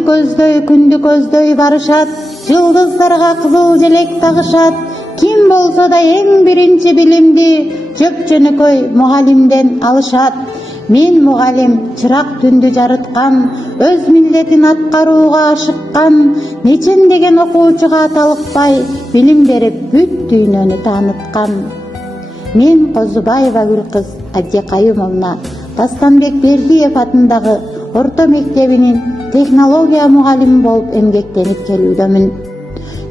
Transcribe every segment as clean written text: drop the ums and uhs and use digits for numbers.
айды көздөй, күндү көздөй барышат, жылдыздарга кызыл желек тагышат. Ким болсо да эң биринчи билимди жөп жөнөкөй мугалимден алышат. Мен мугалим чырак түндү жарыткан, өз милдетин аткарууга ашыккан, нечен деген окуучуга аталыкпай билим берип бүт дүйнөнү тааныткан. Мен Козубаева Гүлкыз Абдикаюмовна Тастанбек Бердиев атындагы орто мектебинин технология мугалими болуп эмгектенип келүүдөмүн.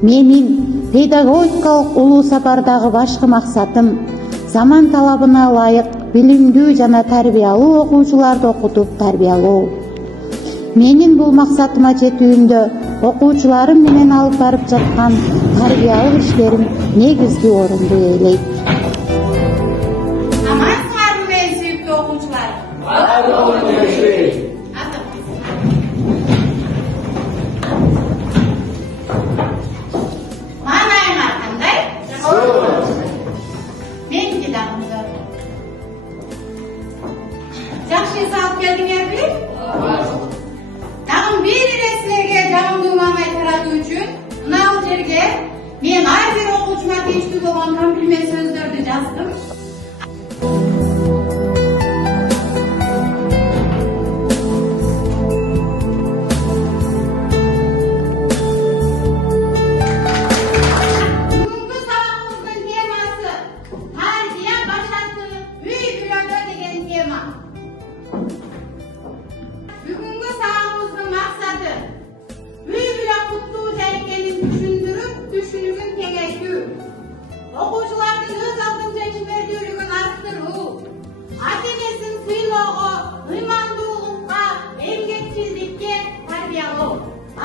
Менин педагогикалык улуу сапардагы башкы максатым заман талабына ылайык билимдүү жана тарбиялуу окуучуларды окутуп тарбиялоо. Менин бул максатыма жетүүмдө окуучуларым менен алып барып жаткан тарбиялык иштерим негизги орунду ээлейт. Амансыңарбы менин сүйүктүү окуучуларым? Маанайыңар кандай? Меники дагы зор. Жакшы эс алып келдиңерби? Дагы бир эле силерге жагымдуу маанай таратуу үчүн мына бул жерге мен ар бир окуучума тийиштүү болгон комплимент сөздөрдү жаздым. Бүгүнкү сабагыбыздын максаты үй бүлө куттуу жай экенин түшүндүрүп, түшүнүгүн кеңейтүү. Окуучулардын өз алдынча ишмердүүлүгүн арттыруу, ата-энесин сыйлоого, ыймандуулукка, эмгекчилдикке тарбиялоо.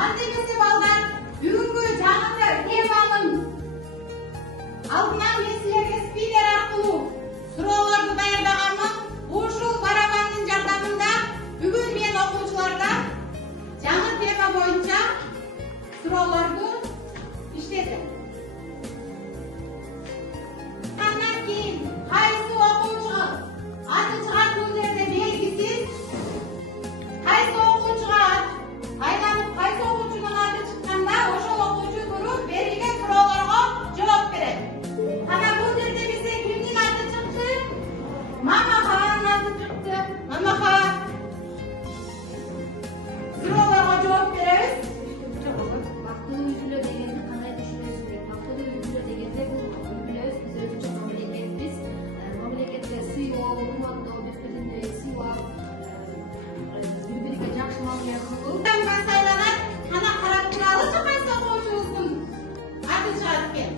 Анда эмесе балдар, бүгүнкү жагымды теманын алдынан мен силерге спикер аркылуу суроолорду даярдаганмын. Ушул барабандын жардамында бүгүн мен окуучуларга жаңы тема боюнча суроолорду иштедим. Андан кийин кайсы окуучу аты чыгат бул жерде белгисиз, кайсы окуучуга айланып, кайсы окуучунун аты чыкканда ошол окуучу туруп берилген суроолорго жооп берет. Ана бул жерде бизе кимдин аты чыкты? Мамаханын аты чыкты. Мамаха суроолорго жооп беребиз. Бактылуу үй бүлө дегенди кандай түшүнөсүздөр? Бактылуу үй бүлө дегенде бул үй бүлөбүз, биз өзүнчө мамлекетпиз. Мамлекетте сыйлоо, урматтоо, бири-бирине сыйлап, бири-бириге жакшы мамиле кылуу. Сайланат, ана карап туралычы кайсы окуучубуздун аты чыгат экен.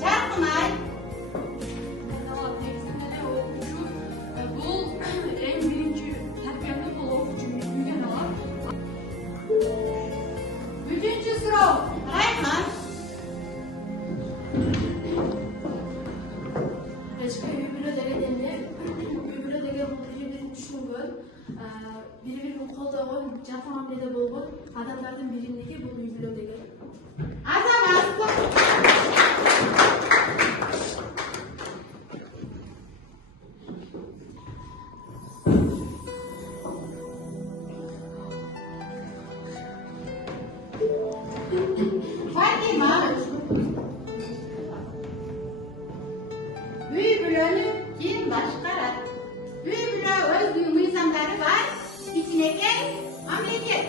Жаркынай. Негизинде эле окуучу бул эң биринчи тарбияны бул окуучу үйдөн алат. Үчүнчү суроо. Райхан. Эчки үй бүлө деген эмне? Үй бүлө деген бул бири-бирин түшүнгөн, бири-бирин колдогон, жакын мамиледе болгон адамдардын биримдиги бул үй бүлө деген. Азамат. Фатима. Үй бүлөнү ким башкарат? Үй бүлө өзүнүн мыйзамдары бар, кичинекей мамлекет.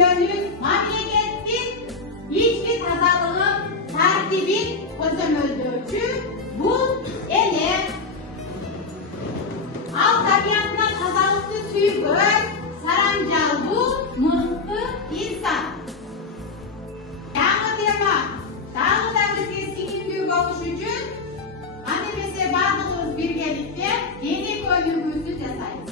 ülkünün, memleketin içki тазалығын, тәртібін көзөмөлдөөчү бул эне. Ал табиятынан тазалыкты сүйгөн, сарамжалбуу, мыкты инсан. Жаңы тема дагы да бизге сиңимдүү болуш үчүн аны эмесе баардыгыбыз биргеликте эне көнүгүүсү жасайбыз.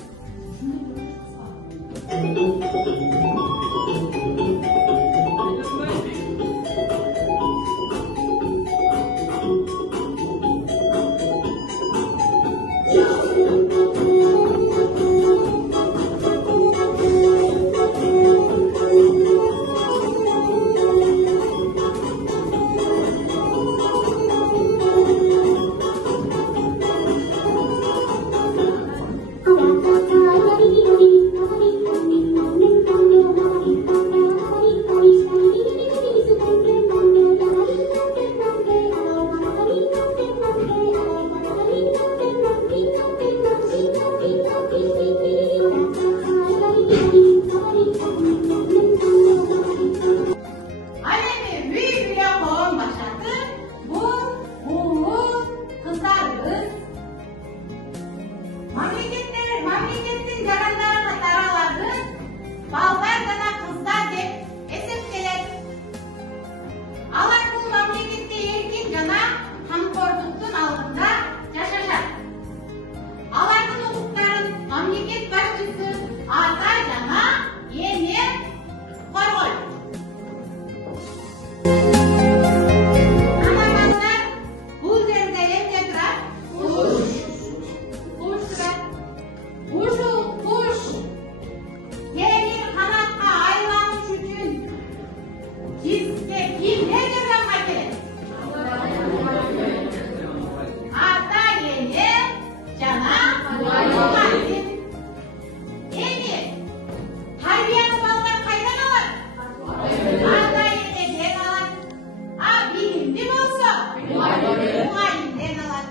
Mamleketin garanları kataralardı, ballar gana kızlar dep esepteler. Alar bu mamlekette erkin gana hamkorluktun altında yaşaşar. Alardın hukukların mamleket başçısı ata gana yeni korgoy. Anamazlar bu yerde emre durar, Kuş, yeni kanatla aylanmış üçün cizde kim ne görüyorlar gerek? Ata yeni, cana, muhallim. Yeni, harbiyanı ballar kaydan alır. Ata yeni den alır. Bilimli olsa, muhallimden alır.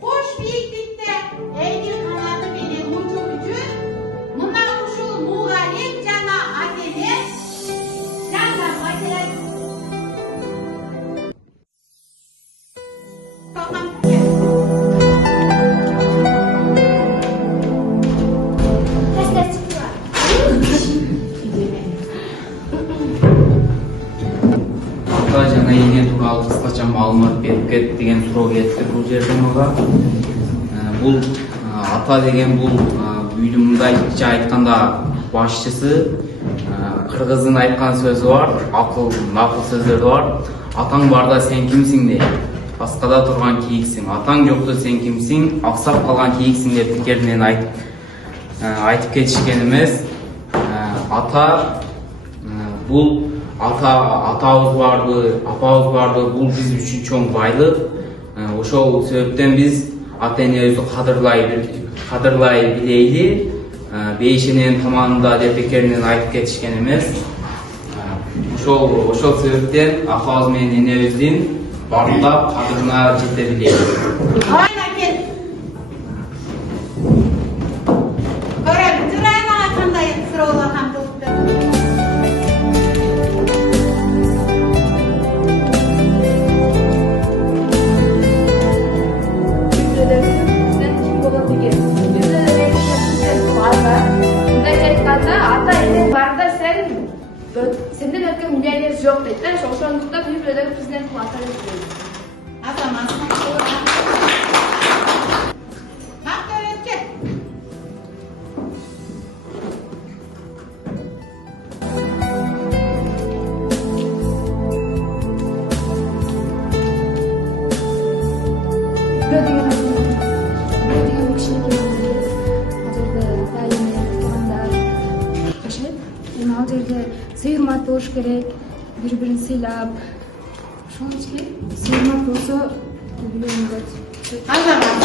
Kuş büyüklükte engin kanadı beni uçu üçün, mına kuşu muğalim cana ademi, cana bacılar. Bakalım. Ата жана эне тууралуу кыскача маалымат берип кет деген суроо кетти бул жерде мага. Бул ата деген бул үйдүн мындайча айтканда башчысы. Кыргыздын айткан сөзү бар, макул сөздөр бар. Атаң барда сен кимсиң дейт. Баскада турган кийиксиң. Атаң жокто сен кимсиң, аксап калган кийиксиң деп пикиринен айтып кетишкен эмес. Ата бул атабыз барды, апабыз барды, бул биз үчүн чоң байлык. Ошол себептен биз ата энебизди кадырлай билейли. Бейишенен таманында деп пикиринен айтып кетишкен эмес. Ошол себептен апабыз менен энебиздин баардап кадырына жете билейли. Aynen gel. Görelim, durayın hakkındayım sıralar hamdolukta. Senden ötken millioner yok dediler. Ошондуктан үй-бүлөдөгү президент кылып ата деп коюлду. Atamaz. Bak öğretken. Деген кичинекей азырда дайыми туугандар жашайт. Эми ал жерде сый урмат болуш керек, бири-бирин сыйлап. Ошон үчүн сый урмат болсо үй-бүлө болот. Atamaz.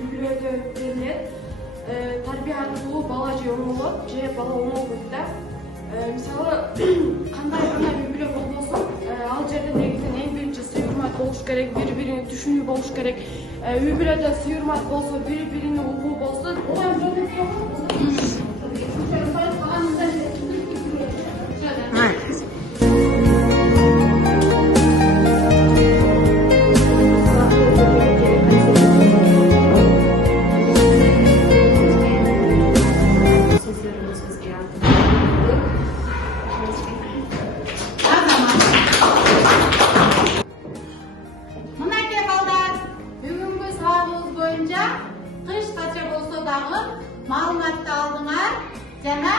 Үй-бүлөдө берилет. тарбия аркылуу бала же оңолот, же бала оңолбойт да. Мисалы, кандай гана үй бүлө болбосун, ал жерде негизинен эң биринчи сый-урмат болуш керек, бири-бирини түшүнүү болуш керек. Үй бүлөдө сый-урмат болсо, бири-бирини угуу болсо, Мынакей балдар, бүгүнкү сабагыбыз боюнча кыш кача болсо дагы маалыматты алдыңар жана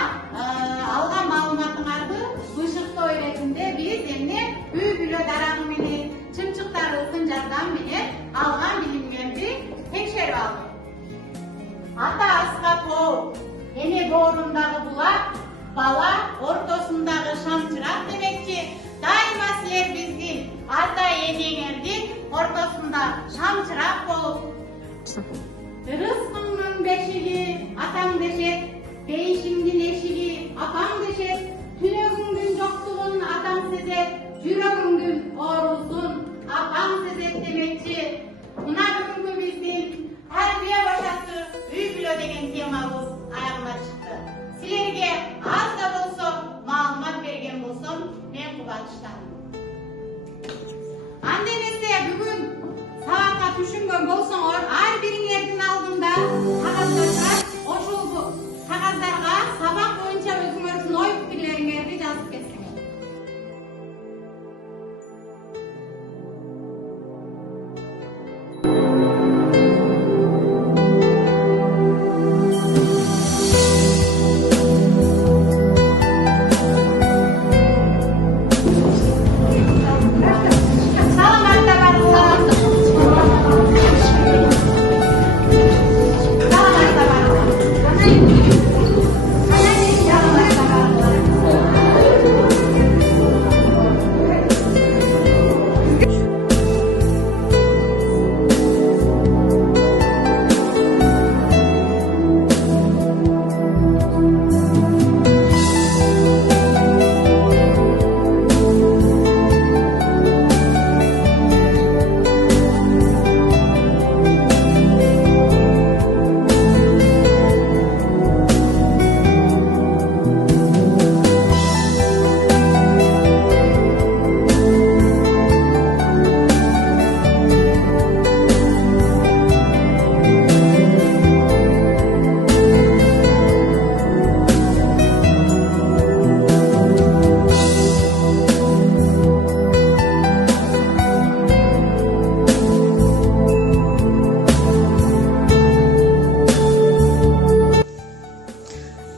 алган маалыматыңарды бышыктоо иретинде биз эмне үй бүлө дарагы менен чымчыктарыбыздын жардамы менен алган билимдерди текшерип алдык. Ата аска тоо, эне боорундагы булак, бала ортосундагы шамчырак демекчи. Дайыма силер биздин ата энеңердин ортосунда шамчырак болуп, рызкыңдын бешиги атаң дешет, бейишиңдин эшиги апаң дешет, түнөгүңдүн жоктугун атаң сезет, жүрөгүңдүн оорусун апаң сезет демекчи. Мына бүгүнкү биздин тарбия башасы үй бүлө деген темабыз аягына чыкты. Силерге аз да болсо маалымат берген болсом, мен кубанычтамын. Анда эмесе бүгүн сабакка түшүнгөн болсоңор, ар бириңердин алдында кагаздар бар. Ошол кагаздарга сабак боюнча өзүңөрдүн ой пикирлериңерди жазып кетсиңер.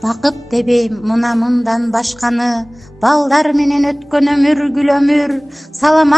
Бакыт дебейм мына мындан башканы, балдар менен өткөн өмүр гүл өмүр, саламат